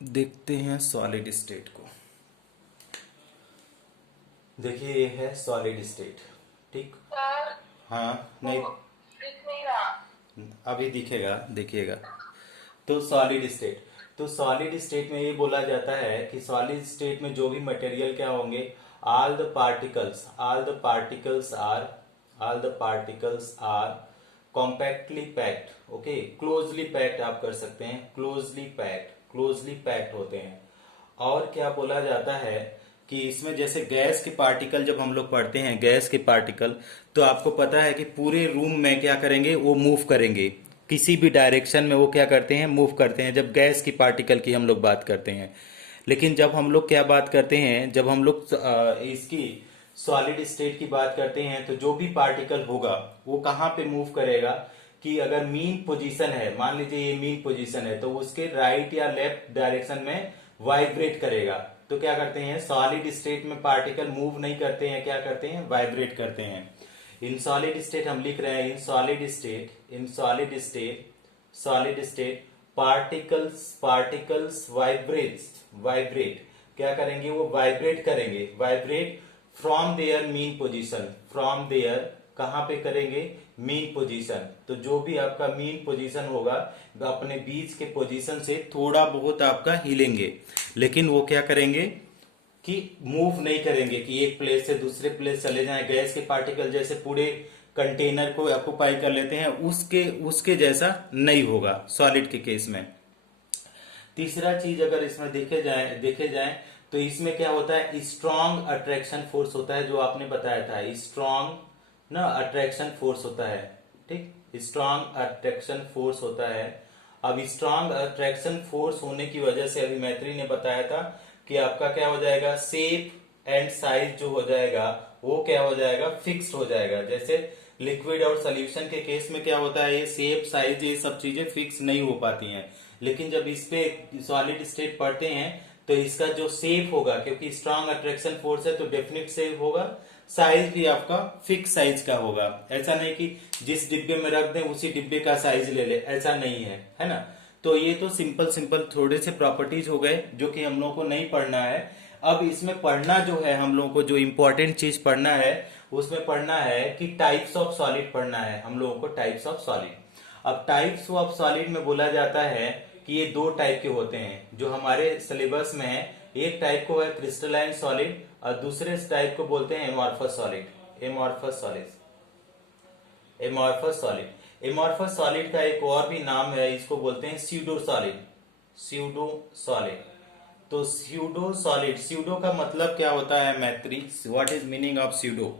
देखते हैं solid state को। देखिए ये है सॉलिड स्टेट, ठीक। सर हाँ, नहीं, वो दिख नहीं रहा। अभी दिखेगा, देखिएगा। तो सॉलिड स्टेट, तो सॉलिड स्टेट में ये बोला जाता है कि सॉलिड स्टेट में जो भी मटेरियल क्या होंगे, all the particles are compactly packed, okay, closely packed आप कर सकते हैं, क्लोजली पैक्ड होते हैं। और क्या बोला जाता है कि इसमें जैसे गैस के पार्टिकल जब हम लोग पढ़ते हैं, गैस के पार्टिकल, तो आपको पता है कि पूरे रूम में क्या करेंगे, वो मूव करेंगे, किसी भी डायरेक्शन में वो क्या करते हैं, मूव करते हैं, जब गैस की पार्टिकल की हम लोग बात करते हैं। लेकिन जब हम लोग क्या बात करते हैं, जब हम लोग इसकी सॉलिड स्टेट की बात करते हैं, तो जो भी पार्टिकल होगा वो कहाँ पे मूव करेगा, कि अगर मीन पोजीशन है, मान लीजिए ये मीन पोजीशन है, तो उसके राइट या लेफ्ट डायरेक्शन में वाइब्रेट करेगा। तो क्या करते हैं, सॉलिड स्टेट में पार्टिकल मूव नहीं करते हैं, क्या करते हैं, वाइब्रेट करते हैं। इन सॉलिड स्टेट हम लिख रहे हैं, in solid state particles vibrate, क्या करेंगे, वो vibrate from their mean position, from their कहां पे करेंगे, मीन पोजीशन। तो जो भी आपका मीन पोजीशन होगा, अपने बीच के पोजीशन से थोड़ा बहुत आपका हिलेंगे, लेकिन वो क्या करेंगे कि मूव नहीं करेंगे कि एक प्लेस से दूसरे प्लेस चले जाएं। गैस के पार्टिकल जैसे पूरे कंटेनर को ऑक्युपाई कर लेते हैं, उसके उसके जैसा नहीं होगा सॉलिड के केस में। तीसरा चीज अगर इसमें देखे जाए तो इसमें क्या होता है, स्ट्रॉन्ग अट्रैक्शन फोर्स होता है, जो आपने बताया था, स्ट्रॉन्ग ना अट्रैक्शन फोर्स होता है, ठीक, स्ट्रॉन्ग अट्रैक्शन फोर्स होता है। अब स्ट्रॉन्ग अट्रैक्शन फोर्स होने की वजह से अभी मैत्री ने बताया था कि आपका क्या हो जाएगा, शेप एंड साइज जो हो जाएगा वो क्या हो जाएगा, फिक्स्ड हो जाएगा। जैसे लिक्विड और सोल्यूशन के केस में क्या होता है, ये शेप साइज ये सब चीजें फिक्स नहीं हो पाती हैं, लेकिन जब इस पे सॉलिड स्टेट पढ़ते हैं तो इसका जो शेप होगा, क्योंकि स्ट्रांग अट्रैक्शन फोर्स है तो डेफिनेट शेप होगा, साइज भी आपका फिक्स साइज का होगा। ऐसा नहीं कि जिस डिब्बे में रख दें उसी डिब्बे का साइज ले ले, ऐसा नहीं है ना। तो ये तो सिंपल सिंपल थोड़े से प्रॉपर्टीज हो गए जो कि हम लोगों को नहीं पढ़ना है। अब इसमें पढ़ना जो है, हम लोगों को जो इंपॉर्टेंट चीज पढ़ना है उसमें पढ़ना है कि टाइप्स ऑफ सॉलिड पढ़ना है हम लोगों को, टाइप्स ऑफ सॉलिड। अब टाइप्स ऑफ सॉलिड में बोला जाता है कि ये दो टाइप के होते हैं जो हमारे सिलेबस में है। एक टाइप को है क्रिस्टलाइन सॉलिड और दूसरे टाइप को बोलते हैं एमॉर्फस सॉलिड। एमॉर्फस सॉलिड का एक और भी नाम है, इसको बोलते हैं स्यूडो सॉलिड। तो स्यूडो का मतलब क्या होता है Maitri, what is meaning of pseudo,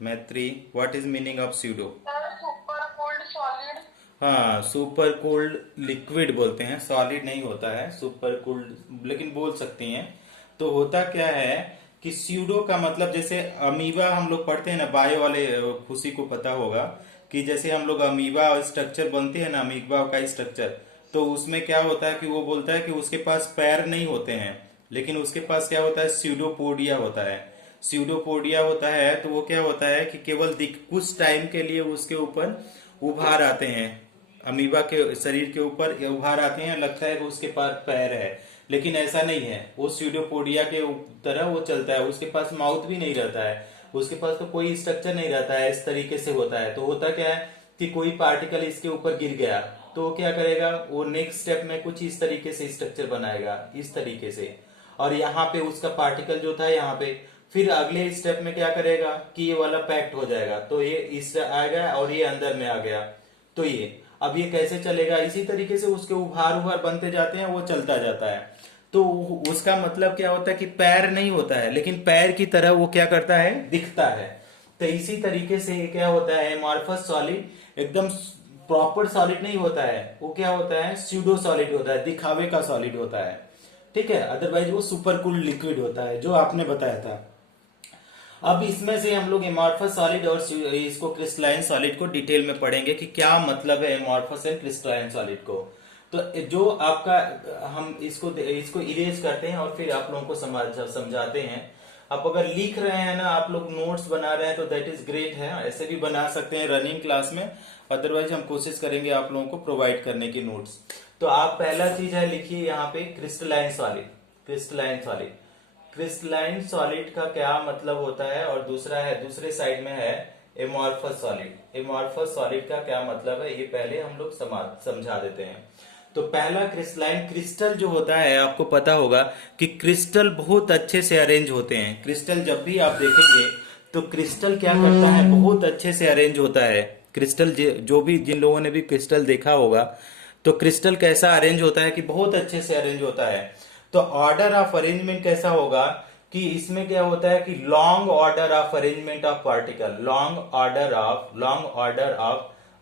Maitri what is meaning of pseudo. Sir super cold solid. हाँ, सुपर कोल्ड लिक्विड बोलते हैं, सॉलिड नहीं होता है सुपर कोल्ड, लेकिन बोल सकते हैं। तो होता क्या है कि स्यूडो का मतलब, जैसे अमीबा हम लोग पढ़ते हैं ना, बायो वाले खुशी को पता होगा कि जैसे हम लोग अमीबा स्ट्रक्चर बनते हैं ना, अमीबा का स्ट्रक्चर, तो उसमें क्या होता है कि वो बोलता है कि उसके पास पैर नहीं होते हैं, लेकिन उसके पास क्या होता है, स्यूडोपोडिया होता है। स्यूडोपोडिया होता है तो वो क्या होता है कि केवल कुछ टाइम के लिए उसके ऊपर उभार आते हैं, अमीबा के शरीर के ऊपर उभार आते हैं, लगता है कि उसके पास पैर है, लेकिन ऐसा नहीं है। वो स्यूडोपोडिया के तरह वो चलता है, उसके पास माउथ भी नहीं रहता है, उसके पास तो कोई स्ट्रक्चर नहीं रहता है, इस तरीके से होता है। तो होता क्या है कि कोई पार्टिकल इसके ऊपर गिर गया तो वो क्या करेगा, वो नेक्स्ट स्टेप में कुछ इस तरीके से स्ट्रक्चर बनाएगा, इस तरीके से। और यहाँ पे उसका पार्टिकल जो था यहाँ पे, फिर अगले स्टेप में क्या करेगा कि ये वाला पैक्ट हो जाएगा, तो ये इस आएगा और ये अंदर में आ गया। तो ये अब ये कैसे चलेगा, इसी तरीके से उसके उभार उभार बनते जाते हैं, वो चलता जाता है। तो उसका मतलब क्या होता है कि पैर नहीं होता है, लेकिन पैर की तरह वो क्या करता है, दिखता है। तो इसी तरीके से क्या होता है, एमॉर्फस सॉलिड एकदम प्रॉपर सॉलिड नहीं होता है, वो क्या होता है, स्यूडो सॉलिड होता है, दिखावे का सॉलिड होता है, ठीक है। अदरवाइज वो सुपर कूल्ड लिक्विड होता है जो आपने बताया था। अब इसमें से हम लोग एमॉर्फस सॉलिड और इसको क्रिस्टलाइन सॉलिड को डिटेल में पढ़ेंगे कि क्या मतलब है एमॉर्फस एंड क्रिस्टलाइन सॉलिड को। तो जो आपका, हम इसको इसको इरेज करते हैं और फिर आप लोगों को समझाते हैं। आप अगर लिख रहे हैं ना, आप लोग नोट्स बना रहे हैं तो दैट इज ग्रेट है, ऐसे भी बना सकते हैं रनिंग क्लास में, अदरवाइज हम कोशिश करेंगे आप लोगों को प्रोवाइड करने की नोट्स। तो आप पहला चीज है लिखिए यहाँ पे crystalline solid. Crystalline solid, crystalline solid का क्या मतलब होता है, और दूसरा है, दूसरे साइड में है एमॉर्फस सॉलिड। एमॉर्फस सॉलिड का क्या मतलब है ये पहले हम लोग समझा देते हैं। तो पहला क्रिस्टलाइन, क्रिस्टल जो होता है आपको पता होगा कि क्रिस्टल बहुत अच्छे से अरेंज होते हैं। क्रिस्टल जब भी आप देखेंगे तो क्रिस्टल क्या करता है, बहुत अच्छे से अरेंज होता है। क्रिस्टल जो भी, जिन लोगों ने भी क्रिस्टल देखा होगा तो क्रिस्टल कैसा अरेंज होता है कि बहुत अच्छे से अरेंज होता है। तो ऑर्डर ऑफ अरेंजमेंट कैसा होगा कि इसमें क्या होता है कि long order of arrangement of particle, long order of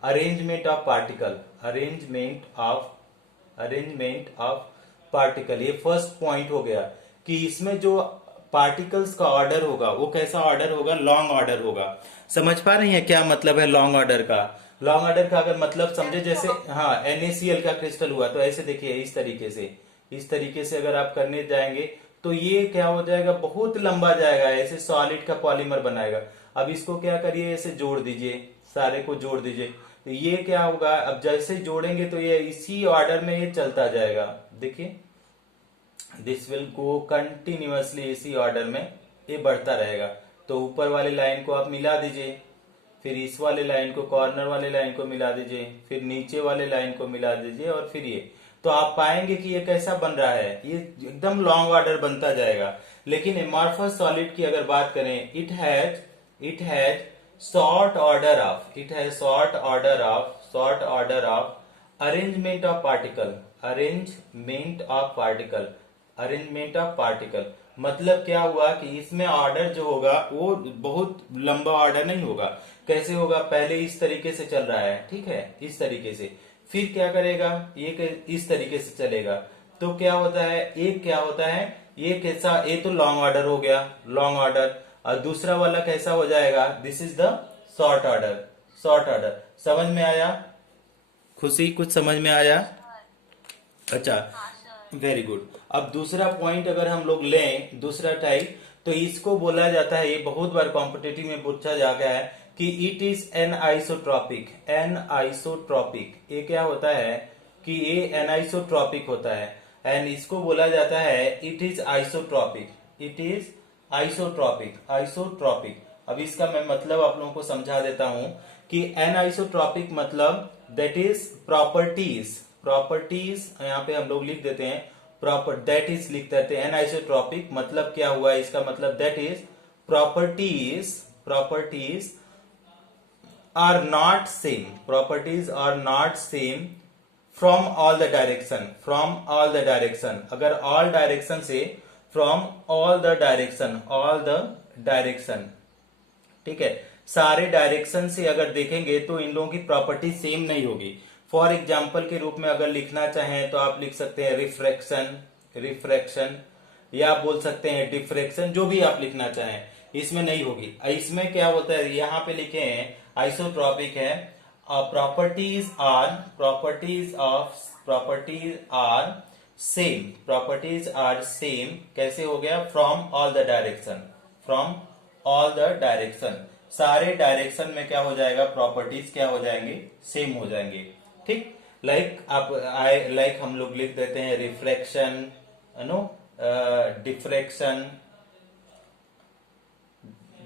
arrangement of particle, arrangement of particle. ये फर्स्ट पॉइंट हो गया कि इसमें जो पार्टिकल्स का ऑर्डर होगा वो कैसा ऑर्डर होगा, लॉन्ग ऑर्डर होगा। समझ पा रही हैं क्या मतलब है लॉन्ग ऑर्डर का? लॉन्ग ऑर्डर का अगर मतलब समझे, जैसे हाँ NaCl का क्रिस्टल हुआ तो ऐसे देखिए, इस तरीके से अगर आप करने जाएंगे तो ये क्या हो जाएगा, बहुत लंबा जाएगा, ऐसे सॉलिड का पॉलीमर बनाएगा। अब इसको क्या करिए, ऐसे जोड़ दीजिए, सारे को जोड़ दीजिए, तो ये क्या होगा, अब जैसे जोड़ेंगे तो ये इसी ऑर्डर में ये चलता जाएगा। देखिए दिस विल गो कंटिन्यूअसली, इसी ऑर्डर में ये बढ़ता रहेगा। तो ऊपर वाले लाइन को आप मिला दीजिए, फिर इस वाले लाइन को, कॉर्नर वाले लाइन को मिला दीजिए, फिर नीचे वाले लाइन को मिला दीजिए, और फिर ये, तो आप पाएंगे कि ये कैसा बन रहा है, ये एकदम लॉन्ग ऑर्डर बनता जाएगा। लेकिन एमॉर्फस सॉलिड की अगर बात करें, it has short order of arrangement of particle. मतलब क्या हुआ कि इसमें ऑर्डर जो होगा वो बहुत लंबा ऑर्डर नहीं होगा। कैसे होगा, पहले इस तरीके से चल रहा है, ठीक है, इस तरीके से, फिर क्या करेगा, ये इस तरीके से चलेगा। तो क्या होता है, एक क्या होता है, ये कैसा, ये तो लॉन्ग ऑर्डर हो गया, लॉन्ग ऑर्डर, और दूसरा वाला कैसा हो जाएगा, this is the short order. समझ में आया खुशी, कुछ समझ में आया? अच्छा, वेरी गुड। अब दूसरा पॉइंट अगर हम लोग लें, दूसरा टाइप, तो इसको बोला जाता है, ये बहुत बार कॉम्पिटिटिव में पूछा जा गया है कि इट इज एन आइसोट्रॉपिक। ये क्या होता है कि ये एनाइसोट्रॉपिक होता है, एंड इसको बोला जाता है इट इज आइसोट्रॉपिक। अब इसका मैं मतलब आप लोगों को समझा देता हूं कि एनाइसोट्रॉपिक मतलब दैट इज प्रॉपर्टीज, यहाँ पे हम लोग लिख देते हैं दैट इज लिख देते हैं एनाइसोट्रॉपिक। मतलब क्या हुआ इसका मतलब, that is properties are not same from all the direction. अगर ऑल डायरेक्शन से, फ्रॉम ऑल द डायरेक्शन, ठीक है, सारे डायरेक्शन से अगर देखेंगे तो इन लोगों की प्रॉपर्टी सेम नहीं होगी। फॉर एग्जाम्पल के रूप में अगर लिखना चाहें तो आप लिख सकते हैं रिफ्रैक्शन, या आप बोल सकते हैं डिफ्रैक्शन, जो भी आप लिखना चाहें, इसमें नहीं होगी। इसमें क्या होता है, यहाँ पे लिखे हैं आइसोट्रॉपिक है, प्रॉपर्टीज आर सेम, कैसे हो गया, फ्रॉम ऑल द डायरेक्शन, सारे डायरेक्शन में क्या हो जाएगा, प्रॉपर्टीज क्या हो जाएंगे, सेम हो जाएंगे, ठीक। लाइक हम लोग लिख देते हैं रिफ्रैक्शन,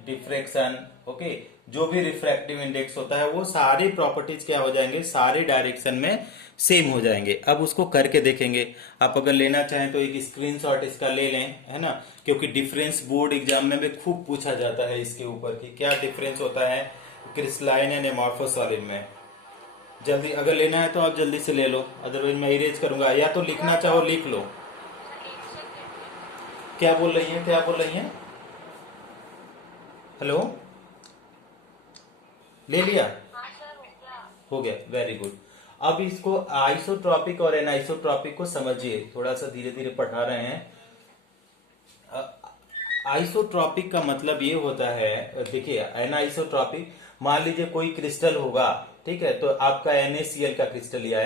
डिफ्रैक्शन, ओके। जो भी रिफ्रैक्टिव इंडेक्स होता है वो सारी प्रॉपर्टीज क्या हो जाएंगे, सारे डायरेक्शन में सेम हो जाएंगे। अब उसको करके देखेंगे। आप अगर लेना चाहें तो एक स्क्रीनशॉट इसका ले लें, है ना, क्योंकि डिफरेंस बोर्ड एग्जाम में भी खूब पूछा जाता है इसके ऊपर कि क्या डिफरेंस होता है क्रिस्टलाइन एंड एमॉर्फस सॉलिड में। जल्दी अगर लेना है तो आप जल्दी से ले लो, अदरवाइज मैं इरेज करूंगा, या तो लिखना चाहो लिख लो। क्या बोल रही हैं? हेलो, ले लिया? हाँ सर, हो गया। हो गया, वेरी गुड। अब इसको आइसोट्रॉपिक और एनाइसोट्रॉपिक को समझिए, थोड़ा सा धीरे धीरे पढ़ा रहे हैं। आइसोट्रॉपिक का मतलब ये होता है, देखिए एनाइसोट्रॉपिक, मान लीजिए कोई क्रिस्टल होगा, ठीक है, तो आपका NaCl का क्रिस्टल लिया,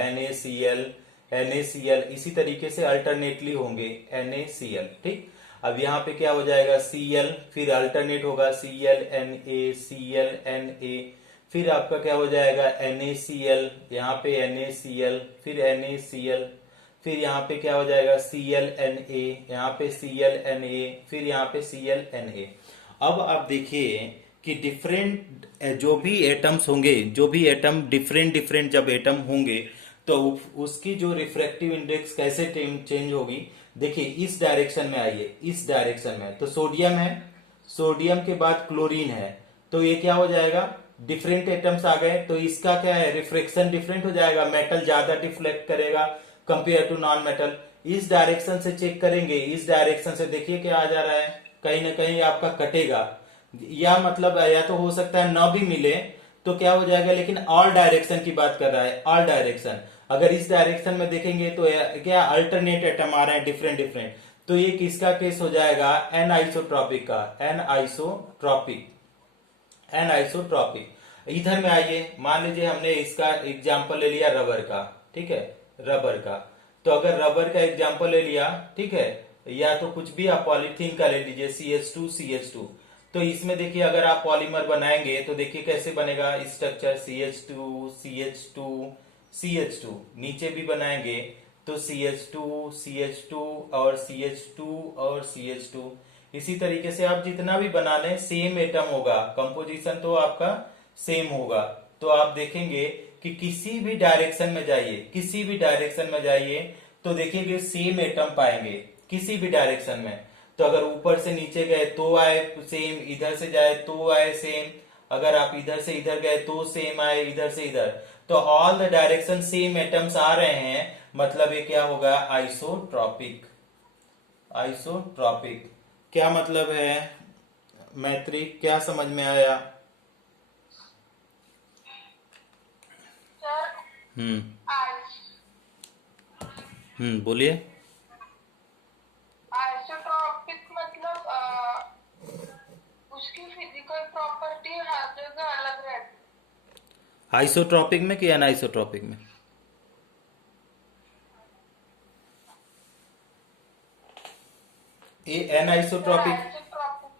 NaCl इसी तरीके से अल्टरनेटली होंगे NaCl, ठीक। अब यहाँ पे क्या हो जाएगा, Cl, फिर अल्टरनेट होगा Cl Na, फिर आपका क्या हो जाएगा NaCl, यहाँ पे NaCl, फिर NaCl, फिर यहाँ पे क्या हो जाएगा ClNa, यहाँ पे ClNa, फिर यहाँ पे ClNa। अब आप देखिए कि डिफरेंट जो भी एटम्स होंगे, जो भी एटम डिफरेंट डिफरेंट जब एटम होंगे तो उसकी जो रिफ्रैक्टिव इंडेक्स कैसे चेंज होगी। देखिए इस डायरेक्शन में आइए, इस डायरेक्शन में तो सोडियम है, सोडियम के बाद क्लोरीन है, तो ये क्या हो जाएगा, डिफरेंट एटम्स आ गए, तो इसका क्या है, रिफ्लेक्शन डिफरेंट हो जाएगा, मेटल ज्यादा डिफ्लेक्ट करेगा कंपेयर टू नॉन मेटल। इस डायरेक्शन से चेक करेंगे, इस डायरेक्शन से देखिए क्या आ जा रहा है, कहीं ना कहीं आपका कटेगा, या मतलब या तो हो सकता है ना भी मिले तो क्या हो जाएगा, लेकिन ऑल डायरेक्शन की बात कर रहा है, ऑल डायरेक्शन। अगर इस डायरेक्शन में देखेंगे तो क्या अल्टरनेट एटम आ रहे हैं डिफरेंट डिफरेंट, तो ये किसका केस हो जाएगा, एन आइसोट्रॉपिक का, एन आइसोट्रॉपिक, एन आइसोट्रॉपिक। इधर में आइए, मान लीजिए हमने इसका एग्जाम्पल ले लिया रबर का, ठीक है, रबर का, तो अगर रबर का एग्जाम्पल ले लिया, ठीक है, या तो कुछ भी आप पॉलीथीन का ले लीजिए CH2, तो इसमें देखिए अगर आप पॉलीमर बनाएंगे तो देखिए कैसे बनेगा स्ट्रक्चर, CH2 नीचे भी बनाएंगे तो CH2 और CH2। इसी तरीके से आप जितना भी बना लें सेम एटम होगा, कंपोजिशन तो आपका सेम होगा। तो आप देखेंगे कि किसी भी डायरेक्शन में जाइए, किसी भी डायरेक्शन में जाइए तो देखिए सेम एटम पाएंगे किसी भी डायरेक्शन में। तो अगर ऊपर से नीचे गए तो आए सेम, इधर से जाए तो आए सेम, अगर आप इधर से इधर गए तो सेम आए, इधर से इधर, तो all the direction same atoms आ रहे हैं, मतलब ये क्या होगा, आइसोट्रॉपिक। आइसोट्रॉपिक क्या मतलब है मैत्री, क्या समझ में आया? सर हम्म आइस बोलिए। आइसोट्रॉपिक मतलब उसकी फिजिकल प्रॉपर्टी हर जगह अलग रहती आइसोट्रॉपिक में कि अनआइसोट्रॉपिक में? ये है। एनआइसोट्रॉपिक, आइसोट्रॉपिक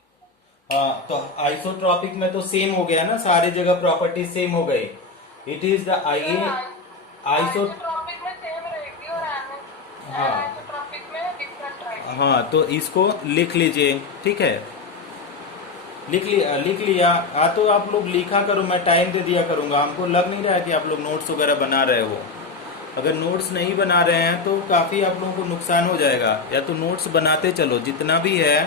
हाँ, तो आइसोट्रॉपिक में तो सेम हो गया ना, सारी जगह प्रॉपर्टी सेम हो गई। It is the I iso, isotropic में सेम रहेगी और हाँ एनाइसोट्रॉपिक में डिफरेंट रहेगी। हाँ, तो इसको लिख लीजिए, ठीक है, लिख लिया। हाँ तो आप लोग लिखा करो, मैं टाइम दे दिया करूंगा, हमको लग नहीं रहा है कि आप लोग नोट्स वगैरह बना रहे हो। अगर नोट्स नहीं बना रहे हैं तो काफ़ी आप लोगों को नुकसान हो जाएगा, या तो नोट्स बनाते चलो, जितना भी है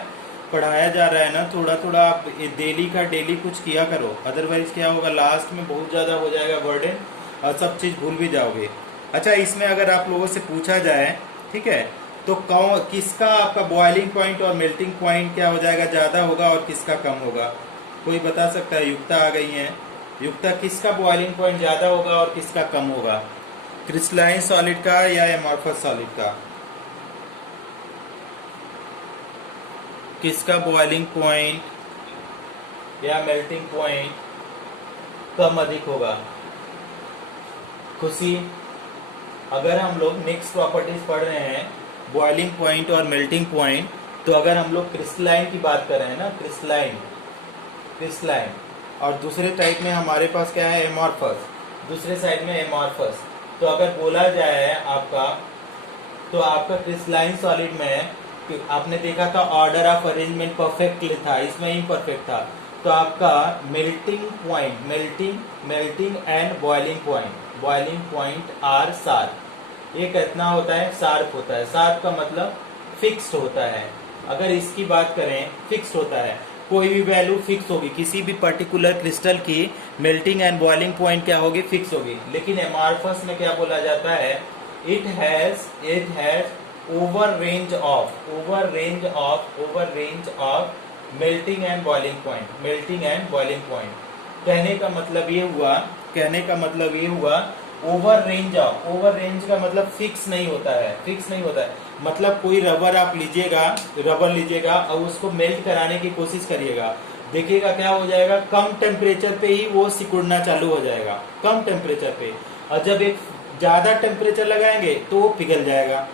पढ़ाया जा रहा है ना, थोड़ा थोड़ा आप डेली का डेली कुछ किया करो, अदरवाइज क्या होगा, लास्ट में बहुत ज़्यादा हो जाएगा बर्डन और सब चीज़ भूल भी जाओगे। अच्छा, इसमें अगर आप लोगों से पूछा जाए, ठीक है, तो कौन किसका आपका बॉइलिंग पॉइंट और मेल्टिंग पॉइंट क्या हो जाएगा, ज़्यादा होगा और किसका कम होगा? कोई बता सकता है? युक्ता आ गई है, युक्ता, किसका बॉइलिंग पॉइंट ज़्यादा होगा और किसका कम होगा, क्रिस्टलाइन सॉलिड का या एमॉर्फस सॉलिड का? किसका बॉइलिंग पॉइंट या मेल्टिंग पॉइंट कम अधिक होगा? खुशी, अगर हम लोग नेक्स्ट प्रॉपर्टीज पढ़ रहे हैं, बॉइलिंग पॉइंट और मेल्टिंग पॉइंट, तो अगर हम लोग क्रिस्टलाइन की बात कर रहे हैं ना, क्रिस्टलाइन, और दूसरे टाइप में हमारे पास क्या है, एमॉर्फस, दूसरे साइड में एमॉर्फस। तो अगर बोला जाए आपका, तो आपका क्रिस्टलाइन सॉलिड में आपने देखा था ऑर्डर ऑफ अरेंजमेंट परफेक्टली था, इसमें इम्परफेक्ट था, तो आपका melting point, melting and boiling point are sharp. ये कितना होता है, शार्प होता है। शार्प का मतलब फिक्स्ड होता है। अगर इसकी बात करें, फिक्स्ड होता है, कोई भी वैल्यू फिक्स होगी, किसी भी पर्टिकुलर क्रिस्टल की मेल्टिंग एंड बॉइलिंग पॉइंट क्या होगी, फिक्स होगी। लेकिन एमॉर्फस में क्या बोला जाता है, it has over range of melting and boiling point. कहने का मतलब ये हुआ ओवर रेंज का मतलब फिक्स नहीं होता है। मतलब कोई रबर लीजिएगा और उसको मेल्ट कराने की कोशिश करिएगा, देखिएगा क्या हो जाएगा, कम टेम्परेचर पे ही वो सिकुड़ना चालू हो जाएगा, कम टेम्परेचर पे। और जब एक ज्यादा टेम्परेचर लगाएंगे तो वो पिघल जाएगा।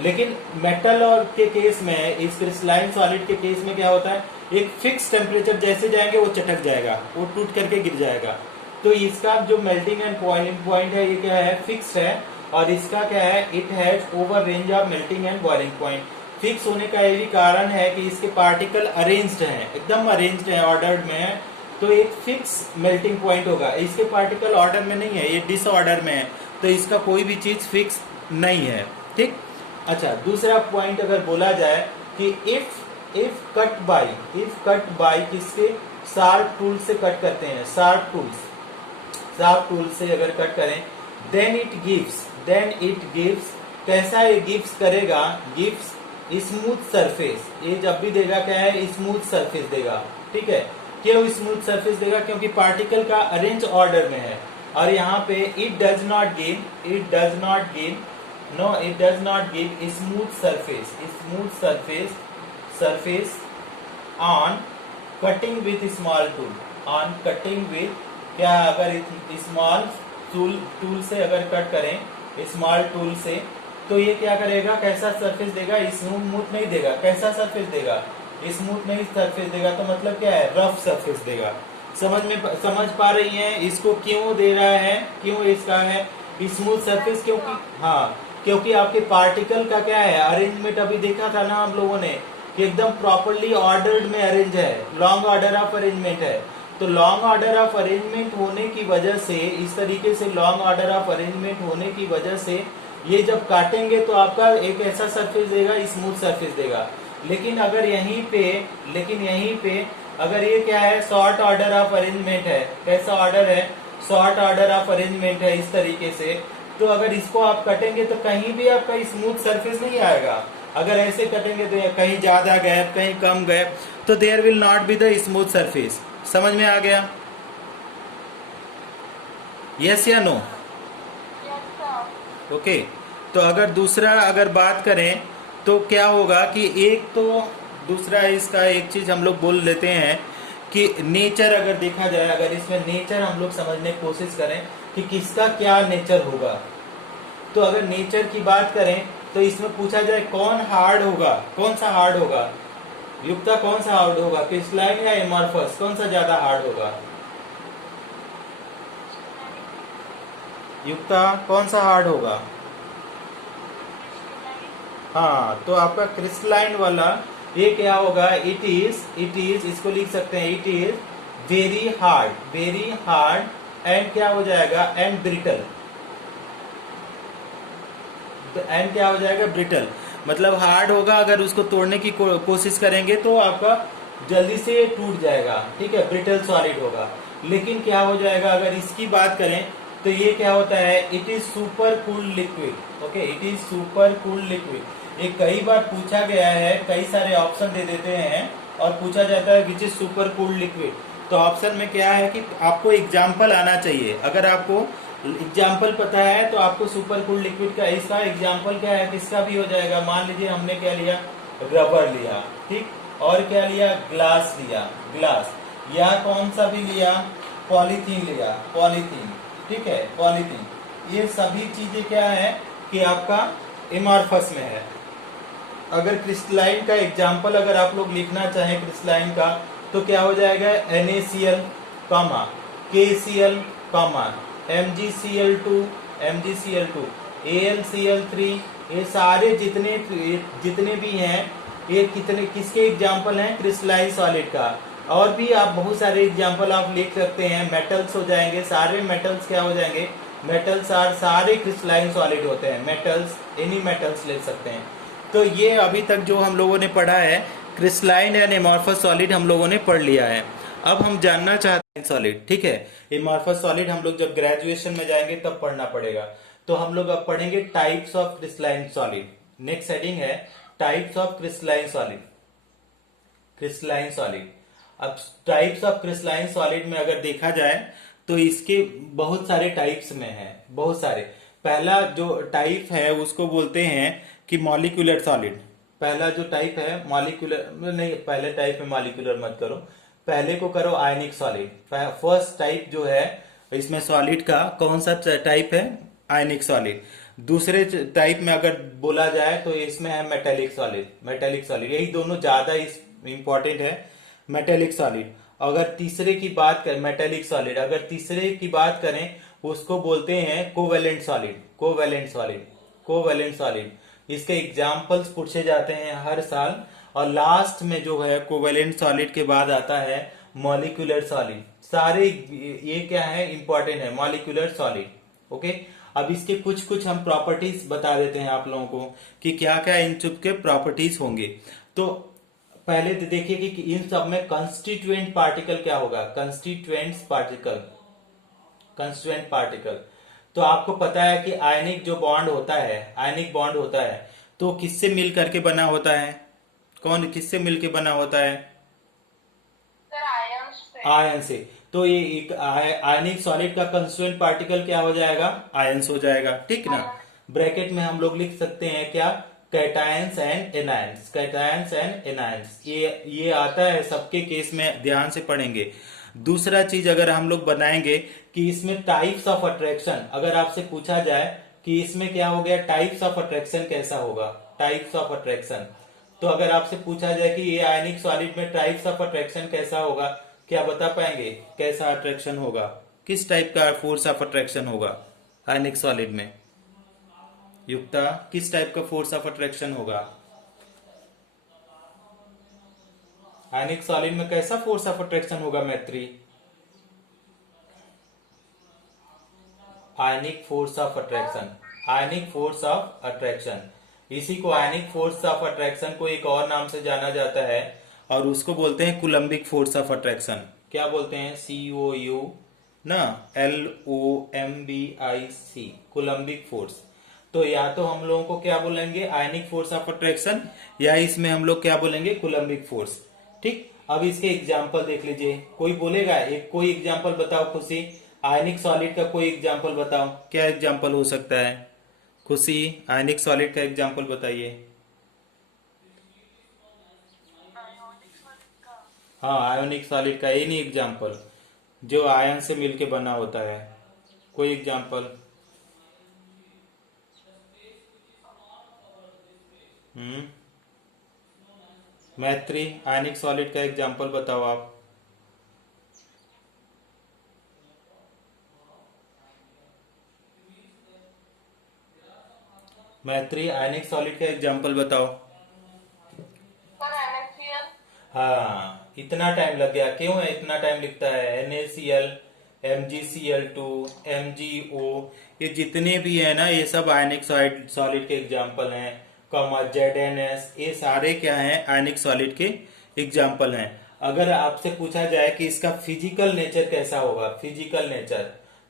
लेकिन मेटल और के केस में, इस क्रिस्टलाइन सॉलिड के केस में क्या होता है, एक फिक्स टेम्परेचर जैसे जाएंगे वो चटक जाएगा, वो टूट करके गिर जाएगा। तो इसका जो मेल्टिंग एंड बॉइलिंग पॉइंट है ये क्या है, फिक्स्ड है, और इसका क्या है, it has over range of melting and boiling point. Fix होने का यही कारण है कि इसके पार्टिकल अरेंज्ड हैं, एकदम अरेंज्ड है, ऑर्डर्ड में है, तो एक फिक्स मेल्टिंग पॉइंट होगा। इसके पार्टिकल ऑर्डर में नहीं है, ये डिसऑर्डर में है, तो इसका कोई भी चीज फिक्स नहीं है, ठीक। अच्छा, दूसरा पॉइंट अगर बोला जाए कि इफ कट बाई किसके, शार्प टूल से कट करते हैं, शार्प टूल से अगर कट करें, देन इट गिव्स, कैसा ये गिव्स करेगा, गिव्स स्मूथ सरफेस, ये जब भी देगा क्या है, स्मूथ सरफेस देगा, ठीक है। क्यों स्मूथ सरफेस देगा, क्योंकि पार्टिकल का अरेंज ऑर्डर में है, और यहाँ पे it does not give smooth surface on cutting with small tool, on cutting with, क्या अगर स्मॉल टूल से अगर कट करें, स्मॉल टूल से, तो ये क्या करेगा, कैसा सरफेस देगा, स्मूथ नहीं देगा, कैसा सरफेस देगा, स्मूथ नहीं सरफेस देगा, तो मतलब क्या है, रफ सरफेस देगा। समझ पा रही हैं इसको क्यों दे रहा है, क्यों इसका है स्मूथ सरफेस, क्योंकि आपके पार्टिकल का क्या है, अरेंजमेंट अभी देखा था ना हम लोगों ने कि एकदम प्रॉपर्ली ऑर्डर्ड में अरेंज है, लॉन्ग ऑर्डर ऑफ अरेंजमेंट है। तो लॉन्ग ऑर्डर ऑफ अरेंजमेंट होने की वजह से, इस तरीके से लॉन्ग ऑर्डर ऑफ अरेंजमेंट होने की वजह से ये जब काटेंगे तो आपका एक ऐसा सरफेस देगा, स्मूथ सरफेस देगा। लेकिन यहीं पे अगर ये क्या है, शॉर्ट ऑर्डर ऑफ अरेंजमेंट है, कैसा ऑर्डर है, शॉर्ट ऑर्डर ऑफ अरेंजमेंट है, इस तरीके से, तो अगर इसको आप कटेंगे तो कहीं भी आपका स्मूथ सरफेस नहीं आएगा। अगर ऐसे कटेंगे तो कहीं ज्यादा गैप, कहीं कम गैप, तो there will not be the smooth surface. समझ में आ गया, यस या नो? Yes sir. ओके। तो अगर बात करें तो क्या होगा कि एक तो दूसरा इसका एक चीज हम लोग बोल लेते हैं कि नेचर अगर देखा जाए, अगर इसमें नेचर हम लोग समझने की कोशिश करें कि किसका क्या नेचर होगा, तो अगर नेचर की बात करें तो इसमें पूछा जाए कौन हार्ड होगा, कौन सा हार्ड होगा, युक्ता कौन सा हार्ड होगा, क्रिस्टलाइन या एमॉर्फस, कौन सा ज्यादा हार्ड होगा? युक्ता कौन सा हार्ड होगा? हाँ, तो आपका क्रिस्टलाइन वाला ये क्या होगा, इट इज इसको लिख सकते हैं, it is very hard and क्या हो जाएगा, एंड ब्रिटल, एंड क्या हो जाएगा, ब्रिटल, मतलब हार्ड होगा, अगर उसको तोड़ने की कोशिश करेंगे तो आपका जल्दी से टूट जाएगा, ठीक है, ब्रिटल सॉलिड होगा। लेकिन क्या हो जाएगा, अगर इसकी बात करें तो ये क्या होता है, it is super cooled liquid. Okay, it is super cooled liquid. ये कई बार पूछा गया है, कई सारे ऑप्शन दे देते हैं और पूछा जाता है which is super cooled liquid. तो ऑप्शन में क्या है कि आपको एग्जाम्पल आना चाहिए। अगर आपको एग्जाम्पल पता है तो आपको सुपर कूल्ड लिक्विड का इसका एग्जाम्पल क्या है, किसका भी हो जाएगा। मान लीजिए हमने क्या लिया, रबर लिया, ठीक, और क्या लिया, ग्लास लिया, ग्लास, या कौन सा भी लिया, पॉलीथीन लिया, पॉलीथीन, ठीक है, पॉलीथीन। ये सभी चीजें क्या है कि आपका एमॉर्फस में है। अगर क्रिस्टलाइन का एग्जाम्पल अगर आप लोग लिखना चाहें क्रिस्टलाइन का, तो क्या हो जाएगा, NaCl, KCl, MgCl2, AlCl3, ये सारे जितने भी हैं, ये किसके एग्जाम्पल हैं, क्रिस्टलाइन सॉलिड का। और भी आप बहुत सारे एग्जाम्पल आप लिख सकते हैं, मेटल्स हो जाएंगे, सारे मेटल्स क्या हो जाएंगे, मेटल्स सारे क्रिस्टलाइन सॉलिड होते हैं, मेटल्स, एनी मेटल्स ले सकते हैं। तो ये अभी तक जो हम लोगों ने पढ़ा है क्रिस्टलाइन एंड एमॉर्फस सॉलिड हम लोगों ने पढ़ लिया है। अब हम जानना चाहते हैं सॉलिड, ठीक है, एमॉर्फस सॉलिड हम लोग जब ग्रेजुएशन में जाएंगे तब पढ़ना पड़ेगा। तो हम लोग अब पढ़ेंगे types of crystalline solid. Next heading है types of crystalline solid, crystalline solid. अब टाइप्स ऑफ क्रिस्टलाइन सॉलिड में अगर देखा जाए तो इसके बहुत सारे टाइप्स में है, बहुत सारे। पहला जो टाइप है उसको बोलते हैं कि मॉलिक्यूलर सॉलिड। पहला जो टाइप है मॉलिक्यूलर नहीं, पहले टाइप में मॉलिक्यूलर मत करो, पहले को करो आयनिक सॉलिड। फर्स्ट टाइप जो है इसमें सॉलिड का कौन सा टाइप है, आयनिक सॉलिड। दूसरे टाइप में अगर बोला जाए तो इसमें है मेटेलिक सॉलिड, मेटेलिक सॉलिड। यही दोनों ज्यादा इंपॉर्टेंट है, मेटेलिक सॉलिड। अगर तीसरे की बात करें, मेटेलिक सॉलिड, अगर तीसरे की बात करें उसको बोलते हैं covalent solid, covalent solid, covalent solid. इसके एग्जाम्पल्स पूछे जाते हैं हर साल। और लास्ट में जो है कोवेलेंट सॉलिड के बाद आता है मॉलिक्यूलर सॉलिड। सारे ये क्या है, इंपॉर्टेंट है, मॉलिक्यूलर सॉलिड। ओके, अब इसके कुछ कुछ हम प्रॉपर्टीज बता देते हैं आप लोगों को कि क्या क्या इन सब के प्रॉपर्टीज होंगे। तो पहले तो देखिए कि इन सब में कंस्टिट्यूएंट पार्टिकल क्या होगा, कंस्टिट्यूएंट पार्टिकल, कंस्टिट्यूएंट पार्टिकल। तो आपको पता है कि आयनिक जो बॉन्ड होता है, आयनिक बॉन्ड होता है तो किससे मिल करके बना होता है, कौन किससे मिलके बना होता है, सर आयन से। आयन से। तो ये एक आयनिक सॉलिड का कंस्टिट्यूएंट पार्टिकल क्या हो जाएगा, आयंस हो जाएगा, ठीक ना। ब्रैकेट में हम लोग लिख सकते हैं क्या, cations and anions, cations and anions. ये आता है सबके केस में, ध्यान से पढ़ेंगे। दूसरा चीज अगर हम लोग बनाएंगे कि इसमें टाइप्स ऑफ अट्रैक्शन, अगर आपसे पूछा जाए कि इसमें क्या हो गया, टाइप्स ऑफ अट्रैक्शन कैसा होगा, टाइप्स ऑफ अट्रैक्शन। तो अगर आपसे पूछा जाए कि ये आयनिक सॉलिड में टाइप्स ऑफ अट्रैक्शन कैसा होगा, क्या बता पाएंगे, कैसा अट्रैक्शन होगा, किस टाइप का फोर्स ऑफ अट्रैक्शन होगा आयनिक सॉलिड में, युक्ता किस टाइप का फोर्स ऑफ अट्रैक्शन होगा आयनिक सॉलिड में, कैसा फोर्स ऑफ अट्रैक्शन होगा Maitri, ionic force of attraction, ionic force of attraction. इसी को आयनिक फोर्स ऑफ अट्रैक्शन को एक और नाम से जाना जाता है और उसको बोलते हैं कुलम्बिक फोर्स ऑफ अट्रैक्शन। क्या बोलते हैं, COU ना, LOMBIC, कुलम्बिक फोर्स। तो या तो हम लोगों को क्या बोलेंगे, आयनिक फोर्स ऑफ अट्रैक्शन, या इसमें हम लोग क्या बोलेंगे, कुलम्बिक फोर्स। ठीक, अब इसके एग्जाम्पल देख लीजिए, कोई बोलेगा, एक कोई एग्जाम्पल बताओ खुशी, आयनिक सॉलिड का कोई एग्जाम्पल बताओ, क्या एग्जाम्पल हो सकता है खुशी, आयनिक सॉलिड का एग्जाम्पल बताइए। आयोनिक सॉलिड का। हाँ, आयोनिक सॉलिड का एनी एग्जाम्पल जो आयन से मिलके बना होता है, कोई एग्जाम्पल। मैत्री, आयनिक सॉलिड का एग्जाम्पल बताओ आप। मैत्री, आयनिक सॉलिड का एग्जाम्पल बताओ। Sir NaCl। हाँ, इतना टाइम लग गया, क्यों है इतना टाइम लिखता है, NaCl, MgCl2, MgO, ये जितने भी है ना, ये सब आयनिक सॉलिड के एग्जाम्पल हैं। कॉमा ZnS, ये सारे क्या हैं, आयनिक सॉलिड के एग्जाम्पल हैं। अगर आपसे पूछा जाए कि इसका फिजिकल नेचर कैसा होगा, फिजिकल नेचर,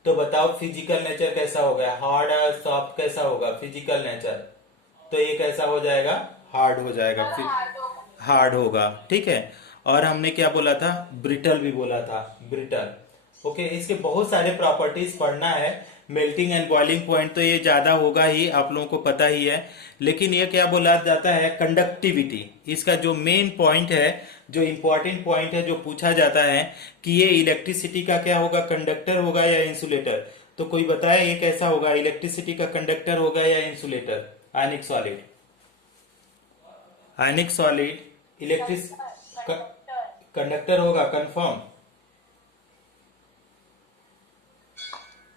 तो बताओ फिजिकल नेचर कैसा होगा, हार्ड और सॉफ्ट कैसा होगा फिजिकल नेचर, तो ये कैसा हो जाएगा, हार्ड हो जाएगा, सर फिर हार्ड होगा। हार्ड होगा, ठीक है। और हमने क्या बोला था, ब्रिटल भी बोला था, ब्रिटल। ओके, इसके बहुत सारे प्रॉपर्टीज पढ़ना है। मेल्टिंग एंड बॉइलिंग पॉइंट तो ये ज्यादा होगा ही, आप लोगों को पता ही है। लेकिन ये क्या बोला जाता है, कंडक्टिविटी, इसका जो मेन पॉइंट है, जो इंपॉर्टेंट पॉइंट है, जो पूछा जाता है कि ये इलेक्ट्रिसिटी का क्या होगा, कंडक्टर होगा या इंसुलेटर। तो कोई बताए ये कैसा होगा, इलेक्ट्रिसिटी का कंडक्टर होगा या इंसुलेटर, आयनिक सॉलिड, आयनिक सॉलिड इलेक्ट्रिस कंडक्टर। कंडक्टर होगा, कंफर्म,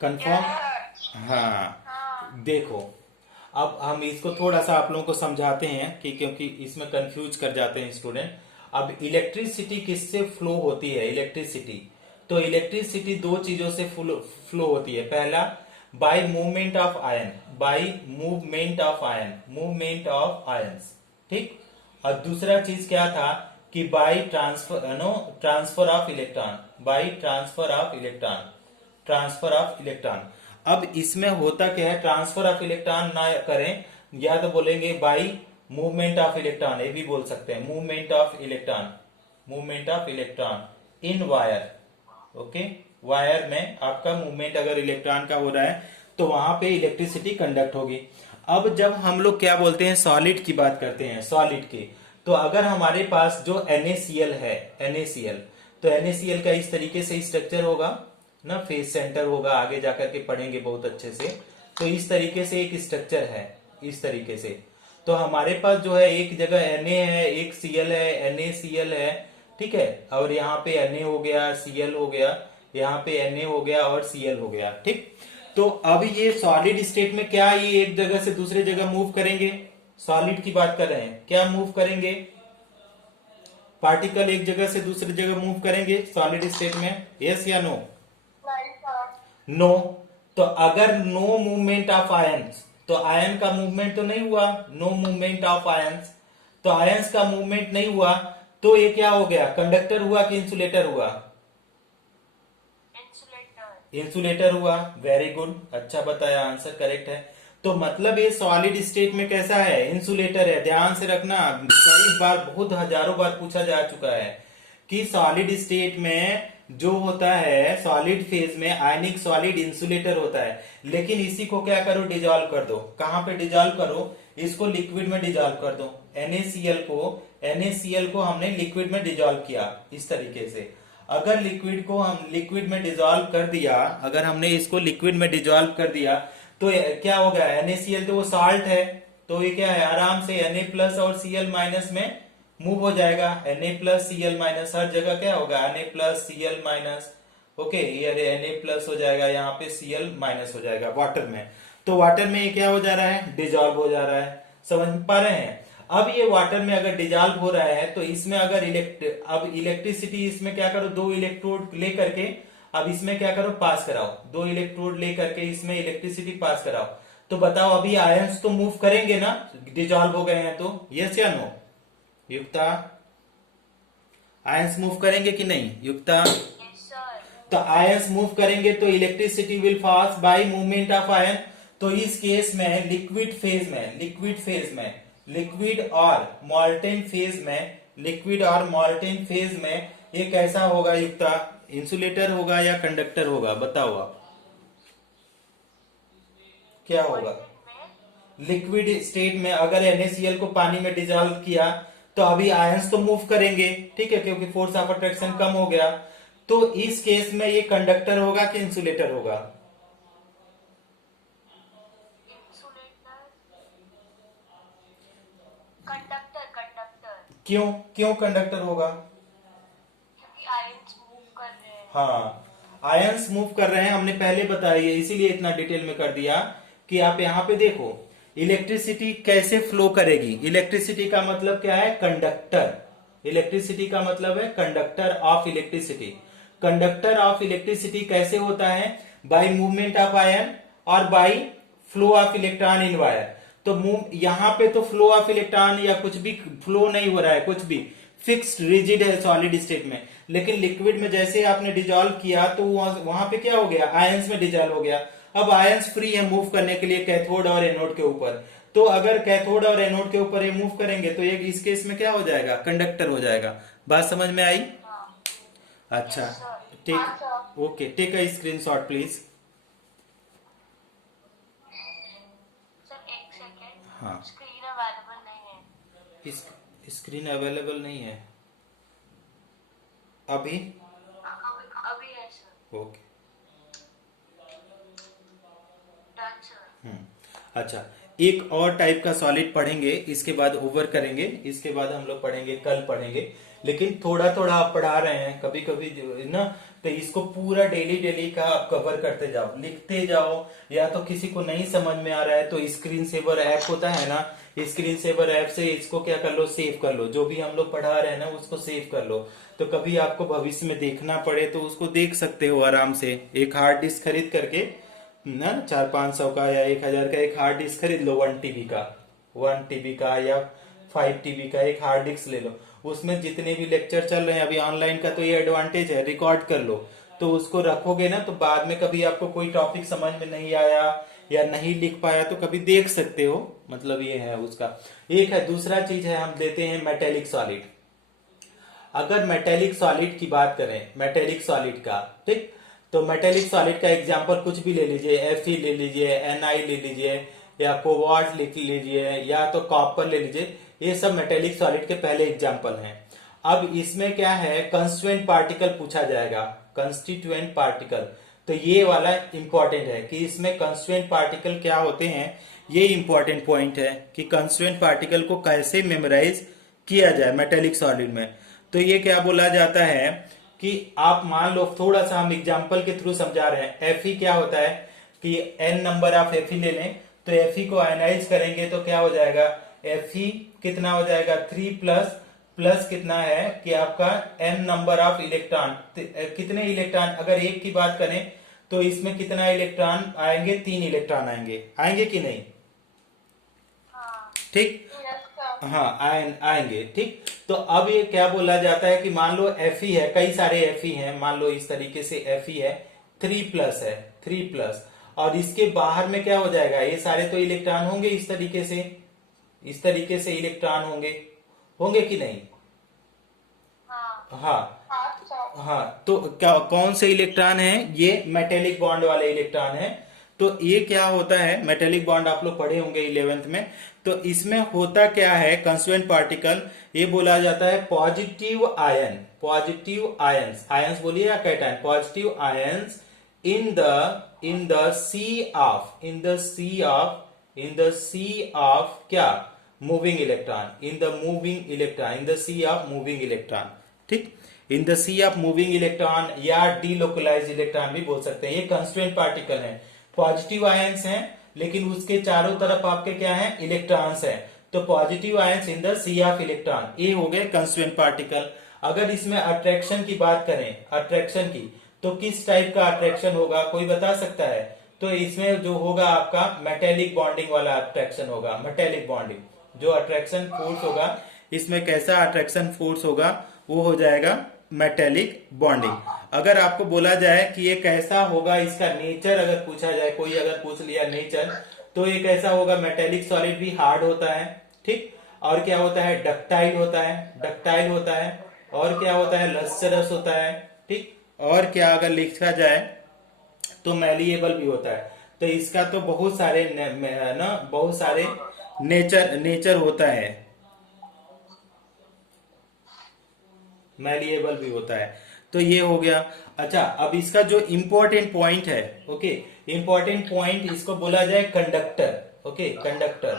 कंफर्म। हाँ, हाँ। देखो अब हम इसको थोड़ा सा आप लोगों को समझाते हैं कि क्योंकि इसमें कंफ्यूज कर जाते हैं स्टूडेंट। अब इलेक्ट्रिसिटी किससे फ्लो होती है, इलेक्ट्रिसिटी, तो इलेक्ट्रिसिटी दो चीजों से फ्लो होती है। पहला, by movement of ion, by movement of ion, movement of ions, ठीक। और दूसरा चीज क्या था कि by transfer of electron, by transfer of electron, transfer of electron. अब इसमें होता क्या है, ट्रांसफर ऑफ इलेक्ट्रॉन ना करें, या तो बोलेंगे बाई मूवमेंट ऑफ इलेक्ट्रॉन, ये भी बोल सकते हैं, movement of electron, movement of electron in wire. Okay, wire में आपका मूवमेंट अगर इलेक्ट्रॉन का हो रहा है तो वहां पे इलेक्ट्रिसिटी कंडक्ट होगी। अब जब हम लोग क्या बोलते हैं, सॉलिड की बात करते हैं, सॉलिड की, तो अगर हमारे पास जो NaCl है, NaCl, तो NaCl का इस तरीके से स्ट्रक्चर होगा ना, फेस सेंटर होगा, आगे जाकर के पढ़ेंगे बहुत अच्छे से। तो इस तरीके से एक स्ट्रक्चर है, इस तरीके से। तो हमारे पास जो है एक जगह Na है, एक Cl है, NaCl है, ठीक है, और यहाँ पे Na हो गया, Cl हो गया, यहाँ पे Na हो गया और Cl हो गया। ठीक, तो अब ये सॉलिड स्टेट में क्या ये एक जगह से दूसरे जगह मूव करेंगे? सॉलिड की बात कर रहे हैं, क्या मूव करेंगे? पार्टिकल एक जगह से दूसरी जगह मूव करेंगे सॉलिड स्टेट में, यस या नो? नहीं सर। नो। तो अगर नो मूवमेंट ऑफ आयंस, तो आयन का मूवमेंट तो नहीं हुआ, नो मूवमेंट ऑफ आयंस, तो आयंस का मूवमेंट नहीं हुआ, तो ये क्या हो गया? कंडक्टर हुआ कि इंसुलेटर हुआ? इंसुलेटर। इंसुलेटर हुआ। वेरी गुड, अच्छा बताया, आंसर करेक्ट है। तो मतलब ये सॉलिड स्टेट में कैसा है? इंसुलेटर है। ध्यान से रखना, कई बार, बहुत हजारों बार पूछा जा चुका है कि सॉलिड स्टेट में जो होता है, सॉलिड फेज में आयनिक सॉलिड इंसुलेटर होता है। लेकिन इसी को क्या करो? डिजॉल्व कर दो। कहां पे डिजॉल्व करो? इसको लिक्विड में डिजॉल्व कर दो। NaCl को हमने लिक्विड में डिजॉल्व किया इस तरीके से। अगर लिक्विड को हम लिक्विड में डिजॉल्व कर दिया, अगर हमने इसको लिक्विड में डिजॉल्व कर दिया, तो क्या हो गया? NaCl तो वो साल्ट है, तो ये क्या है? आराम से Na प्लस और Cl माइनस में मूव हो जाएगा। Na प्लस Cl माइनस हर जगह क्या होगा? Na plus Cl minus. Okay, ये Na प्लस हो जाएगा, यहाँ पे Cl माइनस हो जाएगा वाटर में। तो वाटर में ये क्या हो जा रहा है? डिजॉल्व हो जा रहा है। समझ पा रहे हैं? अब ये वाटर में अगर डिजॉल्व हो रहा है, तो इसमें अगर अब इलेक्ट्रिसिटी, इसमें क्या करो? 2 इलेक्ट्रोड ले करके अब इसमें क्या करो? पास कराओ। 2 इलेक्ट्रोड ले करके इसमें इलेक्ट्रिसिटी पास कराओ। तो बताओ, अभी आयंस तो मूव करेंगे ना, डिजॉल्व हो गए हैं तो, यस या नो? युक्ता, आयंस मूव करेंगे कि नहीं युक्ता? Yes sir. तो आयंस मूव करेंगे तो electricity will pass by movement of ion. तो इस केस में लिक्विड और मॉल्टेन फेज में ये कैसा होगा युक्ता? इंसुलेटर होगा या कंडक्टर होगा? बताओ आप, क्या होगा? लिक्विड स्टेट में अगर NaCl को पानी में डिजॉल्व किया, तो अभी आयंस तो मूव करेंगे, ठीक है, क्योंकि फोर्स ऑफ अट्रैक्शन कम हो गया। तो इस केस में ये कंडक्टर होगा कि इंसुलेटर होगा? इंसुलेटर। कंडक्टर। क्यों? क्यों कंडक्टर होगा? क्योंकि आयंस मूव कर रहे हैं। हाँ, आयंस मूव कर रहे हैं, हमने पहले बताया, इसीलिए इतना डिटेल में कर दिया कि आप यहाँ पे देखो इलेक्ट्रिसिटी कैसे फ्लो करेगी। इलेक्ट्रिसिटी का मतलब क्या है? कंडक्टर। इलेक्ट्रिसिटी का मतलब है conductor of electricity. Conductor of electricity कैसे होता है? बाय मूवमेंट ऑफ आयन और by flow of electron in wire. तो यहाँ पे तो फ्लो ऑफ इलेक्ट्रॉन या कुछ भी फ्लो नहीं हो रहा है, कुछ भी फिक्स्ड रिजिड है सॉलिड स्टेट में। लेकिन लिक्विड में जैसे आपने डिजॉल्व किया, तो वहां पे क्या हो गया? आयंस में डिजॉल्व हो गया। अब आयंस फ्री है मूव करने के लिए कैथोड और एनोड के ऊपर। तो अगर कैथोड और एनोड के ऊपर ये मूव करेंगे, तो ये इस केस में क्या हो जाएगा? कंडक्टर हो जाएगा। बात समझ में आई? हाँ। अच्छा, Yes, sir. टेक, हाँ, sir. Okay, take a screenshot please. Sir एक सेकेंड। हाँ, स्क्रीन अवेलेबल नहीं है। इस स्क्रीन अवेलेबल नहीं है अभी? अभी है सर। Okay, done sir. अच्छा, एक और टाइप का सॉलिड पढ़ेंगे, इसके बाद ओवर करेंगे, इसके बाद हम लोग पढ़ेंगे, कल पढ़ेंगे। लेकिन थोड़ा थोड़ा आप पढ़ा रहे हैं, कभी कभी ना, तो इसको पूरा डेली का आप कवर करते जाओ, लिखते जाओ। या तो किसी को नहीं समझ में आ रहा है, तो स्क्रीन सेवर ऐप होता है ना, स्क्रीन सेवर ऐप से इसको क्या कर लो? सेव कर लो। जो भी हम लोग पढ़ा रहे हैं ना, उसको सेव कर लो। तो कभी आपको भविष्य में देखना पड़े तो उसको देख सकते हो आराम से। एक हार्ड डिस्क खरीद करके ना, 400-500 का या 1000 का एक हार्ड डिस्क खरीद लो, 1 TB का या 5 TB का एक हार्ड डिस्क ले लो। उसमें जितने भी लेक्चर चल रहे हैं अभी ऑनलाइन का, तो ये एडवांटेज है, रिकॉर्ड कर लो। तो उसको रखोगे ना, तो बाद में कभी आपको कोई टॉपिक समझ में नहीं आया या नहीं लिख पाया, तो कभी देख सकते हो। मतलब ये है उसका। एक है, दूसरा चीज है, हम देते हैं मेटेलिक सॉलिड। अगर मेटेलिक सॉलिड की बात करें, मेटेलिक सॉलिड का, ठीक, तो मेटेलिक सॉलिड का एग्जांपल कुछ भी ले लीजिए, Fe ले लीजिए, Ni ले लीजिए, या कोबाल्ट लिख लीजिए, या तो कॉपर ले लीजिए। ये सब मेटेलिक सॉलिड के पहले एग्जांपल हैं। अब इसमें क्या है? कंस्टिट्यूएंट पार्टिकल पूछा जाएगा, कंस्टिट्यूएंट पार्टिकल। तो ये वाला इंपॉर्टेंट है कि इसमें कंस्टिट्यूएंट पार्टिकल क्या होते हैं, ये इंपॉर्टेंट पॉइंट है कि कंस्टिट्यूएंट पार्टिकल को कैसे मेमोराइज किया जाए मेटेलिक सॉलिड में। तो ये क्या बोला जाता है कि आप मान लो, थोड़ा सा हम एग्जांपल के थ्रू समझा रहे हैं। Fe क्या होता है कि n नंबर आप Fe ले लें, तो Fe को आयनाइज करेंगे तो क्या हो जाएगा, Fe कितना हो जाएगा 3 प्लस प्लस कितना है कि आपका n नंबर ऑफ इलेक्ट्रॉन, कितने इलेक्ट्रॉन, अगर एक की बात करें तो इसमें कितना इलेक्ट्रॉन आएंगे, 3 इलेक्ट्रॉन आएंगे, आएंगे कि नहीं, हाँ। ठीक। Yes sir. हाँ आएंगे, ठीक। तो अब ये क्या बोला जाता है कि मान लो Fe है, कई सारे Fe हैं, मान लो इस तरीके से Fe है, 3 प्लस है, 3 प्लस, और इसके बाहर में क्या हो जाएगा, ये सारे तो इलेक्ट्रॉन होंगे इस तरीके से, इस तरीके से इलेक्ट्रॉन होंगे, होंगे कि नहीं, हाँ। हाँ हाँ सर। हाँ। तो क्या, कौन से इलेक्ट्रॉन है, ये मेटेलिक बॉन्ड वाले इलेक्ट्रॉन है। तो ये क्या होता है, मेटेलिक बॉन्ड आप लोग पढ़े होंगे 11th में। तो इसमें होता क्या है, कंस्टिट्यूएंट पार्टिकल, ये बोला जाता है positive ion, positive ions, ions बोलिए या cation, positive ions in the sea of, in the sea of क्या, moving electron, in the moving electron, in the sea of moving electron, ठीक। In the sea of moving electron या delocalise electron भी बोल सकते हैं। ये constituent particle हैं, positive ions हैं, लेकिन उसके चारों तरफ आपके क्या है, इलेक्ट्रॉन्स हैं। तो positive ions in the sea of electron, ये हो गए कंस्टिट्यूएंट पार्टिकल। अगर इसमें अट्रैक्शन की बात करें, अट्रैक्शन की, तो किस टाइप का अट्रैक्शन होगा, कोई बता सकता है। तो इसमें जो होगा आपका मेटेलिक बॉन्डिंग वाला अट्रैक्शन होगा, मेटेलिक बॉन्डिंग जो अट्रैक्शन फोर्स होगा, इसमें कैसा अट्रैक्शन फोर्स होगा, वो हो जाएगा मेटेलिक बॉन्डिंग। अगर आपको बोला जाए कि ये कैसा होगा, इसका नेचर अगर पूछा जाए, कोई अगर पूछ लिया नेचर, तो ये कैसा होगा, मेटेलिक सॉलिड भी हार्ड होता है, ठीक। और क्या होता है, डक्टाइल होता है, डक्टाइल होता है, और क्या होता है, लस्टरस होता है, ठीक। और क्या अगर लिखा जाए तो मैलिएबल भी होता है। तो इसका तो बहुत सारे ना, बहुत सारे नेचर होता है, मैलिएबल भी होता है। तो ये हो गया। अच्छा, अब इसका जो इंपॉर्टेंट पॉइंट है, ओके, इंपॉर्टेंट पॉइंट इसको बोला जाए कंडक्टर, ओके, कंडक्टर।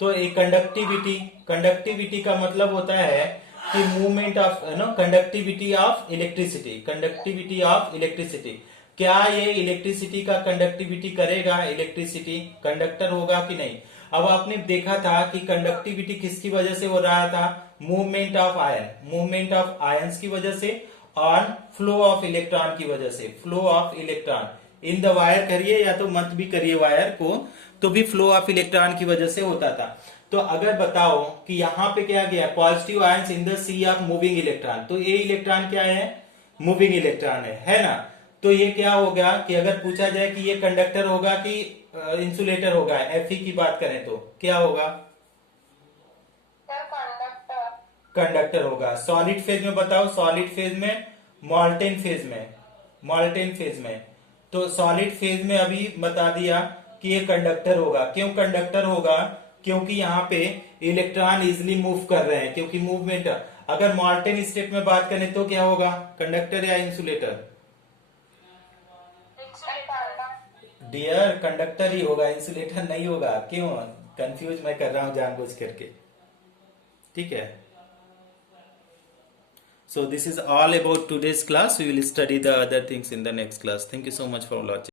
तो एक कंडक्टिविटी, कंडक्टिविटी का मतलब होता है कि movement of conductivity of electricity, conductivity of electricity. क्या ये इलेक्ट्रिसिटी का कंडक्टिविटी करेगा, इलेक्ट्रिसिटी कंडक्टर होगा कि नहीं। अब आपने देखा था कि कंडक्टिविटी किसकी वजह से हो रहा था, movement of ion, movement of ions की वजह से, और फ्लो ऑफ इलेक्ट्रॉन की वजह से, flow of electron in the wire करिए या तो मत भी करिए वायर को, तो भी फ्लो ऑफ इलेक्ट्रॉन की वजह से होता था। तो अगर बताओ कि यहाँ पे क्या गया, positive ions in the sea of moving electron, तो ये इलेक्ट्रॉन क्या है, मूविंग इलेक्ट्रॉन है ना। तो ये क्या होगा कि अगर पूछा जाए कि ये कंडक्टर होगा कि इंसुलेटर होगा, Fe की बात करें तो क्या होगा, कंडक्टर। कंडक्टर होगा। सॉलिड फेज में बताओ, सॉलिड फेज में, मॉल्टेन फेज में, मॉल्टेन फेज में। तो सॉलिड फेज में अभी बता दिया कि ये कंडक्टर होगा। क्यों कंडक्टर होगा, क्योंकि यहाँ पे इलेक्ट्रॉन इजिली मूव कर रहे हैं, क्योंकि मूवमेंट। अगर मॉल्टेन स्टेट में बात करें तो क्या होगा, कंडक्टर या इंसुलेटर, डियर कंडक्टर ही होगा, इंसुलेटर नहीं होगा। क्यों कंफ्यूज मैं कर रहा हूं जानबूझ करके, ठीक है। So this is all about today's class. We will study the other things in the next class. Thank you so much for watching.